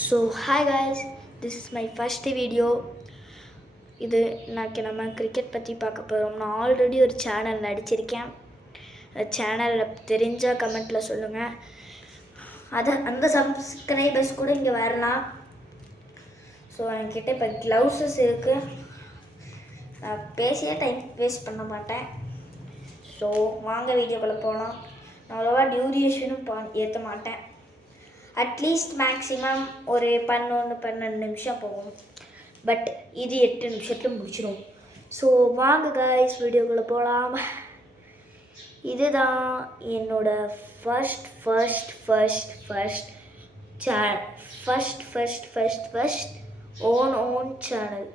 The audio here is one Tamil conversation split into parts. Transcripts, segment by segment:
So hi guys, this is my first video. இது நம்ம கிரிக்கெட் பற்றி பார்க்க போகிறோம். நான் ஆல்ரெடி ஒரு சேனல் நடிச்சிருக்கேன். அந்த சேனலில் தெரிஞ்சால் கமெண்ட்டில் சொல்லுங்கள். அந்த சப்ஸ்கிரைபர்ஸ் கூட இங்கே வரலாம். ஸோ என்கிட்ட இப்போ க்ளவுஸஸ் இருக்குது. நான் பேசியே டைம் வேஸ்ட் பண்ண மாட்டேன். ஸோ வாங்க வீடியோக்குள்ளே போகலாம். நான் அவ்வளோவா டியூரேஷனும் ஏற்ற மாட்டேன். அட்லீஸ்ட் மேக்ஸிமம் ஒரு 11-12 நிமிஷம் போகும். பட் இது 8 நிமிஷத்தில் முடிச்சிடும். ஸோ வாங்க கைஸ் வீடியோக்குள்ளே போகலாம். இதுதான் என்னோட ஃபர்ஸ்ட் ஓன் சேனல்.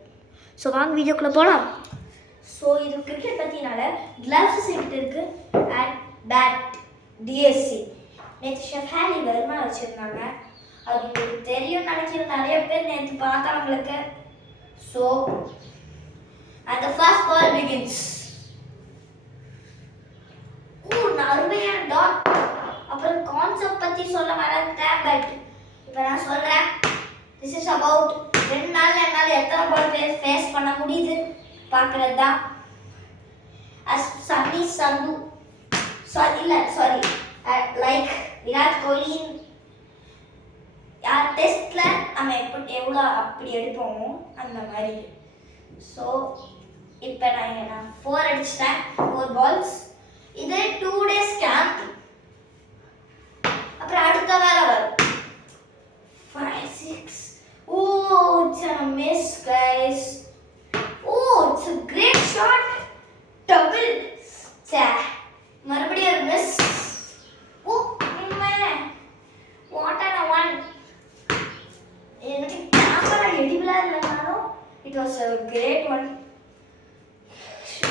ஸோ வாங்க வீடியோக்குள்ளே போகலாம். ஸோ இது கிரிக்கெட் பற்றினால கிளவுஸஸ் என்கிட்ட இருக்குது அண்ட் பேட் டிஎஸ்சி. நேற்று ஷெஃபாலி வர்மா வச்சுருந்தாங்க. அது உங்களுக்கு தெரியும் நினைக்கிறேன். நிறைய பேர் நேற்று பார்த்தவங்களுக்கு. ஸோ அந்த ஃபர்ஸ்ட் பால் பிகின்ஸ். நான் அருமையான டாட். அப்புறம் கான்செப்ட் பற்றி சொல்ல மறந்துட்டேன். பட் இப்போ நான் சொல்கிறேன். திஸ் இஸ் அபவுட் 2 நாள் என்னால் எத்தனை பால் ஃபேஸ் பண்ண முடியுது பார்க்குறது தான். சந்து சாரி லைக் விராட் கோலி டெஸ்ட்டில் நம்ம எவ்வளோ அப்படி எடுப்போமோ அந்த மாதிரி. ஸோ இப்போ நான் 4 அடிச்சிட்டேன். 4 பால்ஸ். இது 2 days கேம்ப். அப்புறம் அடுத்த வேலை வரும் 5, 6. ஓ it's a miss guys. O it's a great shot. Double. மறுபடியும் ஒரு மிஸ். எனக்கு கேமரா எடிபிளாக இல்லைனாலும் it was a grade one.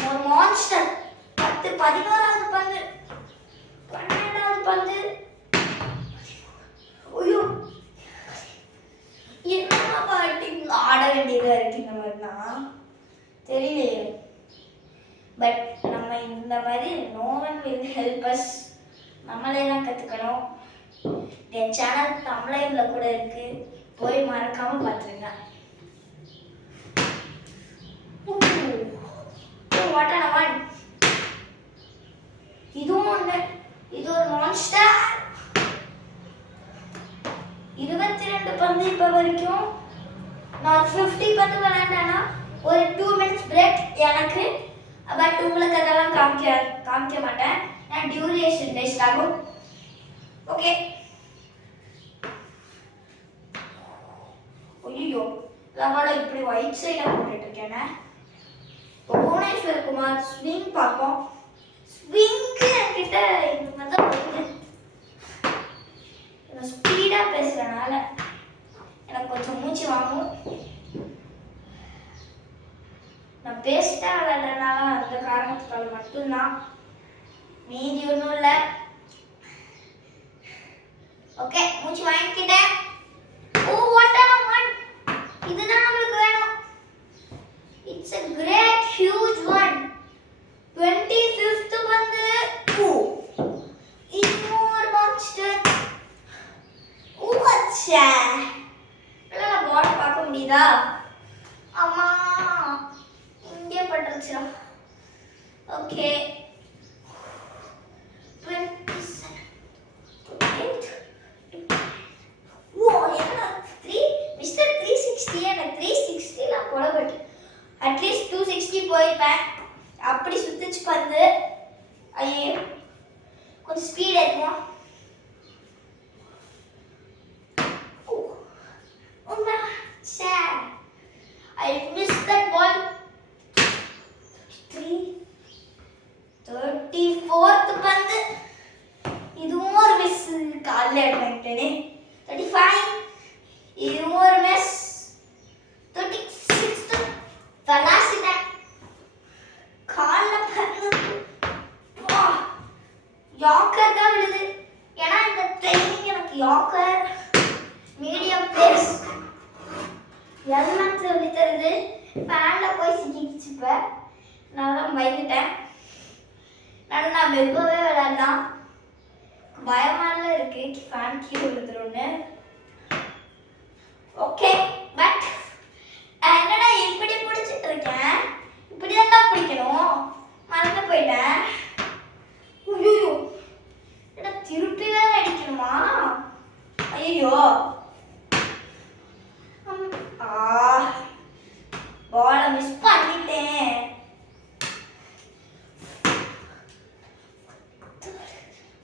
ஒரு மான்ஸ்டர். 11வது பந்து 12வது பந்து. ஐயோ என்ன பாட்டிங் ஆட வேண்டியதாக இருக்கு இந்த மாதிரினா தெரியலையே. பட் நம்ம இந்த மாதிரி no one will help us. நம்மளே தான் கற்றுக்கணும். என் சேனல் தமிழில் கூட இருக்குது. போய் மறக்காம பார்த்துருங்க. இதுவும் ஒன்று. இது ஒரு மான்ஸ்டர். 22 பந்து இப்போ வரைக்கும். நான் 50 பந்து விளையாண்டேன்னா ஒரு 2 minutes பிரேக் எனக்கு. பட் உங்களுக்கு அதெல்லாம் காமிக்க மாட்டேன். நான் டியூரேஷன் வேஸ்ட் ஆகும். ஓகே. ஐயோ லவால இப்படி ஒயிட் சைடில் போட்டுட்டு இருக்கேனே. புவனேஸ்வர் குமார் ஸ்விங் பார்ப்போம். ஸ்விங்க்கு என்கிட்ட இந்த மாதிரி தான் வருது. நான் ஸ்பீடாக பேசுகிறனால எனக்கு கொஞ்சம் மூச்சு வாங்கும். நான் பேசிட்டா விளையாடுறதுனால அந்த காரணத்துக்காக மட்டும்தான். மீதி ஒன்றும் இல்லை. ஓகே மூச்சு வாங்கிக்கிட்டேன். இதுதான் நமக்கு வேணும். It's a great huge one. 25th பந்து. இன்னொரு மான்ஸ்டர். ஓச்சா நல்லா பால் பார்க்க முடியுதா? அம்மா இங்கே பட்டுருச்சா? ஓகே 27. மிஸ்டர் 360. எனக்கு 360 போடப்பட்டு அட்லீஸ்ட் 260 போயிருப்பேன். அப்படி சுத்திச்சு பந்து. ஐயோ கொஞ்சம் ஸ்பீட் இருக்கும். I missed that ball. 34th பந்து. இதுவும் ஒரு மிஸ். காலில் எடுத்துட்டேனே. 35. இதுவும் ஒரு மிஸ். 36th தலாசிட்டேன். காலில் பந்து. யாக்கர் தான் விழுது. ஏன்னா இந்த ட்ரைனிங் எனக்கு யாக்கர் மீடியம் பேஸ் எல்லாம் சொல்லி தருது. ஃபேனில் போய் சிக்கிச்சு. இப்போ நான் தான் பயந்துட்டேன். நான் மெதுவாகவே விளையாடலாம். பயமாலாம் இருக்கு ஃபேன் கீழே விழுந்துரும்னு. ஓகே பட் என்னடா இப்படி பிடிச்சிட்டு இருக்கேன், இப்படி தான் பிடிக்கணும், மறந்து போயிட்டேன். ஐயோ என்ன திருப்பி வேற அடிக்கணுமா? ஐயோ பால மிஸ் பண்ணிட்டேன்.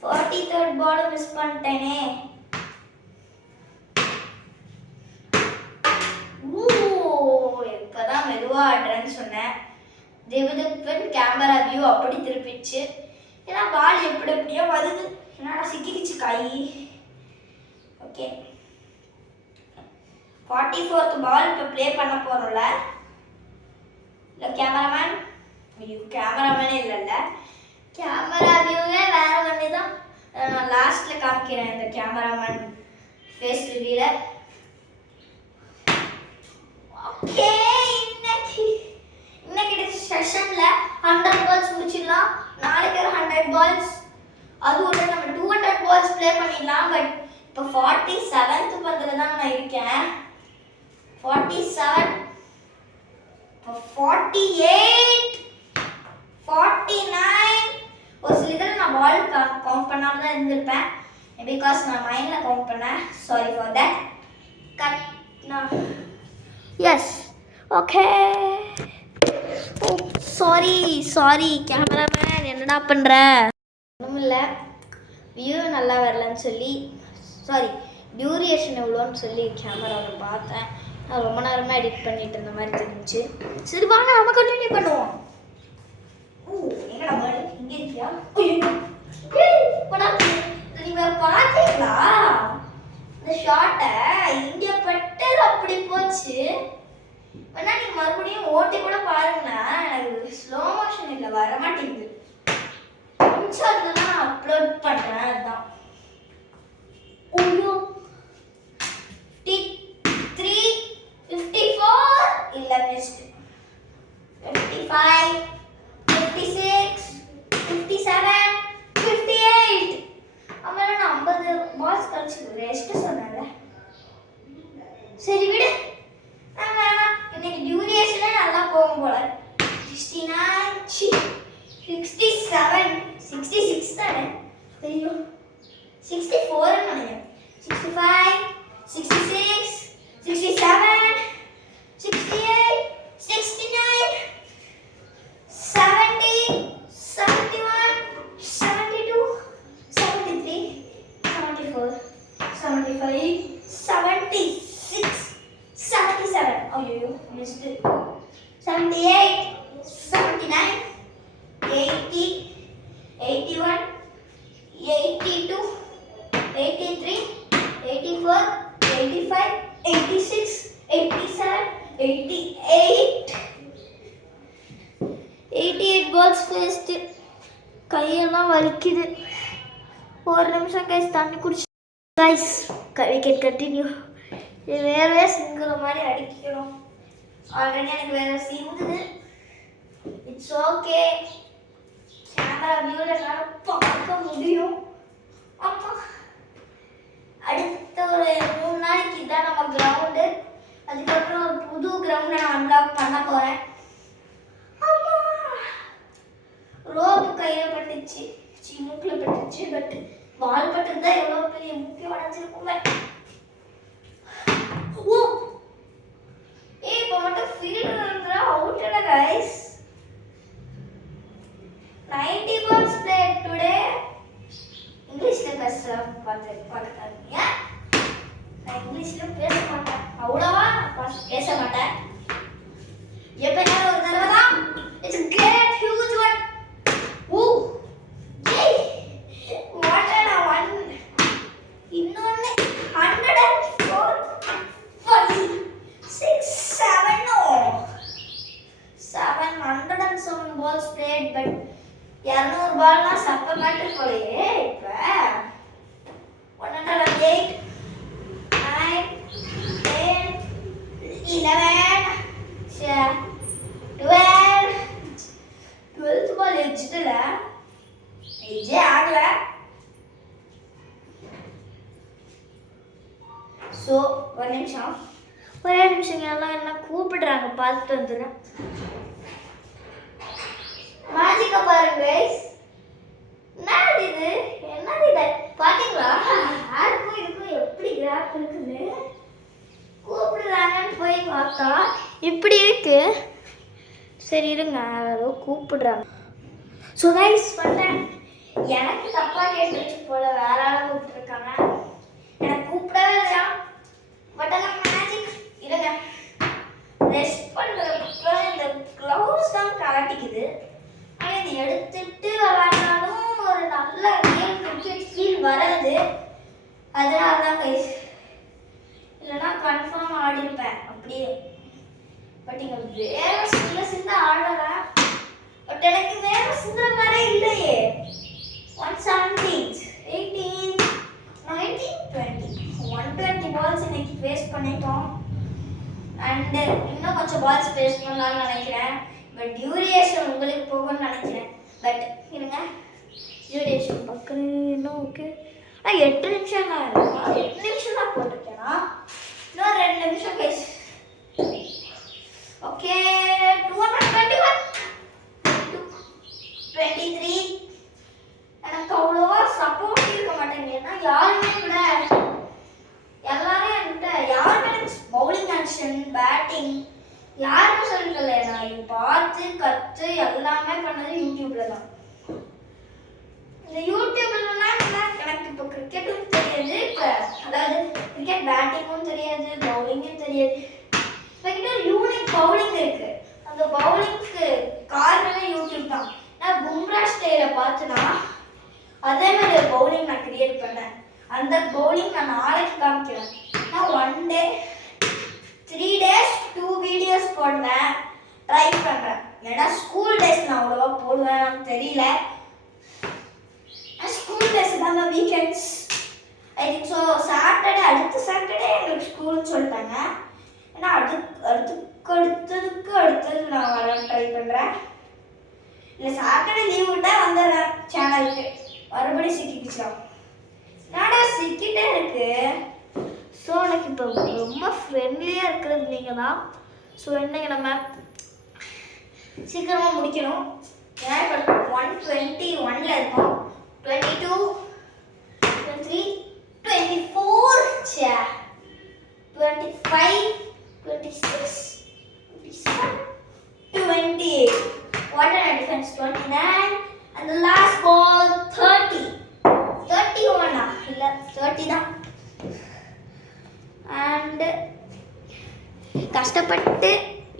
43rd பால மிஸ் பண்ணிட்டேனே. இப்பதான் மெதுவா ஆடுறேன்னு சொன்னேன். திவ்திப்பன் கேமரா வியூ அப்படி திருப்பிச்சு. ஏன்னா பால் எப்படி எப்படியோ வருது. என்னடா சிக்கிக்கிச்சு கை. ஓகே 44th பால் இப்போ ப்ளே பண்ண போகிறோம்ல. இல்லை கேமராமேன், ஐயோ கேமராமேனே இல்லைல்ல, கேமரா வியூவே வேற ஒன்று தான். நான் லாஸ்ட்டில் காமிக்கிறேன் இந்த கேமராமேன் ஃபேஸ் ரிவியூல. ஓகே இன்னைக்கு செஷனில் 100 பால்ஸ் முடிச்சிடலாம். நாளைக்கு ஒரு 100 பால்ஸ், அது ஒரு நம்ம 200 பால்ஸ் ப்ளே பண்ணிடலாம். பட் இப்போ 47th பந்தில் தான் நான் இருக்கேன். 47, 48, 49. ஒரு சில இதில் நான் பால் கவுண்ட் பண்ணாமல் தான் இருந்திருப்பேன். பிகாஸ் நான் மைண்டில் கவுண்ட் பண்ணேன். Sorry for that. கட் நான் எஸ் ஓகே. ஓ சாரி கேமராமேன், என்னடா பண்ணுற? ஒன்றும் இல்லை, வியூ நல்லா வரலன்னு சொல்லி, சாரி டியூரேஷன் எவ்வளோன்னு சொல்லி கேமராவில் பார்த்தேன். நான் ரொம்ப நேரமாக எடிட் பண்ணிட்டு இருந்த மாதிரி தெரிஞ்சு. சரி வாங்க நம்ம கண்டினியூ பண்ணுவோம். எங்கடா பால் இங்கே இருக்கியா? நீங்கள் பார்த்தீங்களா இந்த ஷாட்டை? இந்தியா பட்டர் அப்படி போச்சு. வேணா நீங்கள் மறுபடியும் ஓட்டி கூட பாருங்கன்னா எனக்கு ஸ்லோ மோஷன் இல்லை, வர மாட்டேங்குது. கொஞ்சம் தான் அப்லோட் பண்ணுறேன். அதுதான் 53, 54 இல்லை மிஸ்ட் 55, 56, 57, 58. அப்புறம் நான் 50 பால்ஸ் கழிச்சு ரெஸ்ட் சொன்னேன்ல. சரி விடு, நான் வேணாம். இன்னைக்கு டியூரேஷனே நல்லா போகும் போல. 69, 67, 66 தானே? ஐயோ 64 நினைக்கிறேன். 65, 66, 67, 68, 69, 70, 71, 72, 73, 74, 75, 76, 77. ஐயோ மிஸ்ட். 78, 79, 80, 81, 82, 83, 84, 85, 86, 87, 88. 88 balls waste. கையெல்லாம் வலிக்குது. ஒரு நிமிஷம் கைஸ் தண்ணி குடிச்சு. Guys wicket continue. இது வேறவே சிங்கிற மாதிரி அடிக்கணும். ஆல்ரெடி எனக்கு வேற சிங்குது. It's okay. கேமரா வியூவில் என்னால் பார்க்க முடியும். அம்மா அடுத்த ஒரு 3 நாளைக்கு இதான் நம்ம கிரவுண்டு. அதுக்கப்புறம் ஒரு புது கிரவுண்டை நான் அன்லாக் பண்ண போகிறேன். அம்மா ரோப்பு கையில் பட்டுச்சு, மூக்கில் பட்டுச்சு. பட் பால் பட்டுருந்தா எவ்வளோ பெரிய மூக்கி உடஞ்சிருக்குமே. ஓ இப்போ மட்டும் ஃபீல்டர் இருந்தா அவுட் இல்லை கைஸ். 90 balls played today. இங்கிலீஷ்ல பார்த்துக்காதீங்க. நான் இங்கிலீஷ்ல பேச மாட்டேன், அவ்வளவா பேச மாட்டேன். எப்பயாவது ஒரு தடவை தான். It's great huge one. ஓ ஏய் வாட்டடா ஒன். இன்னொன்னு 104, 5, 6, 7. No 707 balls played, but 200 பால்னா சப்ப மாட்டேன் போலையே. இப்போ 108, 9, 10, 11, 12. 12th பால் எஜ்ஜில் எஜ்ஜே ஆகலை. ஸோ ஒரு நிமிஷம் ஒரே நிமிஷம் எல்லாம் என்ன கூப்பிடுறாங்க, பார்த்துட்டு வந்துடுறேன். மேஜிக்கா பாருங்க கைஸ். என்னது இது? என்னது இது? பாத்தீங்களா யாருக்கும் இதுக்கும் எப்படி கிராப் இருக்குன்னு? கூப்பிடுறாங்கன்னு போய் பார்த்தா இப்படி இருக்கு. சரி இருங்க, யாரோ கூப்பிடுறாங்க. ஸோ கைஸ் பண்ணேன், எனக்கு தப்பா கேட்டுருச்சு போல, வேற ஆளாக கூப்பிட்டுருக்காங்க. எனக்கு கூப்பிடவே இல்லையா, பட் ஆனால் மேஜிக். இருங்க, ரெஸ்ட் பண்ணுறதுக்கு இந்த க்ளவுஸ் தான் கலட்டிக்குது. ஆனால் இது எடுத்துட்டு விளாட்னாலும் ஒரு நல்ல ரியல் கிரிக்கெட் ஃபீல் வராது. அதனால தான் கைஸ், இல்லைன்னா கன்ஃபார்ம் ஆடிருப்பேன் அப்படியே. பட் இங்கே வேற சின்ன ஆடுறேன். பட் எனக்கு வேற சின்ன மாதிரி இல்லையே. 117, 18, 19, 20, 120 பால்ஸ் இன்னைக்கு ஃபேஸ் பண்ணிட்டோம். அண்ட் இன்னும் கொஞ்சம் பால்ஸ் ஃபேஸ் பண்ணலாம்னு நினைக்கிறேன். பட் டியூரேஷன் உங்களுக்கு போகும்னு நினைக்கிறேன். பட் இருங்க, டியூரேஷன் பார்க்குறேன். இன்னும் ஓகே. 8 நிமிஷம் தான் இருக்கும். 8 நிமிஷம் தான் போட்டிருக்கேன்னா இன்னும் 2 நிமிஷம் பேசு. ஓகே, 221, 23. எனக்கு அவ்வளோவா சப்போர்ட் இருக்க மாட்டேங்க. ஏன்னா யாருமே கூட எல்லாரும் என்கிட்ட யாருமே பவுலிங் ஆக்ஷன், பேட்டிங் யாருமே சொல்லிக்கல. நான் இது பார்த்து கற்று எல்லாமே பண்ணது யூடியூப்ல தான். இந்த யூடியூப்லன்னா எனக்கு இப்போ கிரிக்கெட்டும் தெரியாது, இப்போ அதாவது கிரிக்கெட் பேட்டிங்கும் தெரியாது, பவுலிங்கும் தெரியாது. இப்போ ஒரு யூனிக் பவுலிங் இருக்கு. அந்த பவுலிங்க்கு காரணமே யூடியூப் தான். நான் பும்ரா ஸ்டைலை பார்த்துனா அதே மாதிரி ஒரு பவுலிங் நான் கிரியேட் பண்ணேன். அந்த பவுலிங் நான் நாளைக்கு காமிக்கிறேன். நான் 1 டே 3 டேஸ் 2 வீடியோஸ் போடுவேன், ட்ரை பண்ணுறேன். ஏன்னா ஸ்கூல் டேஸ் நான் அவ்வளோவா போடுவேன் தெரியல. ஸ்கூல் டேஸ் தாங்க weekends. I think so Saturday, அடுத்த சாட்டர்டே எங்களுக்கு ஸ்கூல்னு சொல்லிட்டாங்க. ஏன்னா அடுத்தது நான் வர ட்ரை பண்ணுறேன். இல்லை சாட்டர்டே லீவ் விட்டால் வந்துடுறேன் சேனலுக்கு. மறுபடியும் சிக்கிக்கிச்சோம். என்னடா சிக்கிட்டே இருக்கு. ஸோ எனக்கு இப்போ ரொம்ப ஃப்ரெண்ட்லியாக இருக்கிறது நீங்கள் தான். ஸோ என்னங்க நம்ம சீக்கிரமாக முடிக்கணும். ஏன்னா இப்போ 121ல் இருக்கோம். 22, 23, 24, 25, 26, 27, 28. What a defense! 29, and the last ball 30. 31 இல்ல 30 தான். அண்ட் கஷ்டப்பட்டு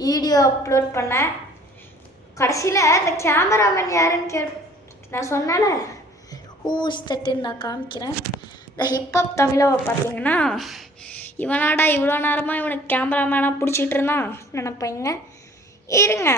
வீடியோ அப்லோட் பண்ணேன். கடைசியில் இந்த கேமராமேன் யாருன்னு நான் சொன்னேன்ல, ஹூஸ் தட்டுன்னு நான் காமிக்கிறேன். இந்த ஹிப்ஹாப் தமிழாவை பார்த்தீங்கன்னா, இவனாடா இவ்வளோ நேரமாக இவனுக்கு கேமராமேனாக பிடிச்சிட்டு இருந்தான் நினைப்பீங்க. இருங்க.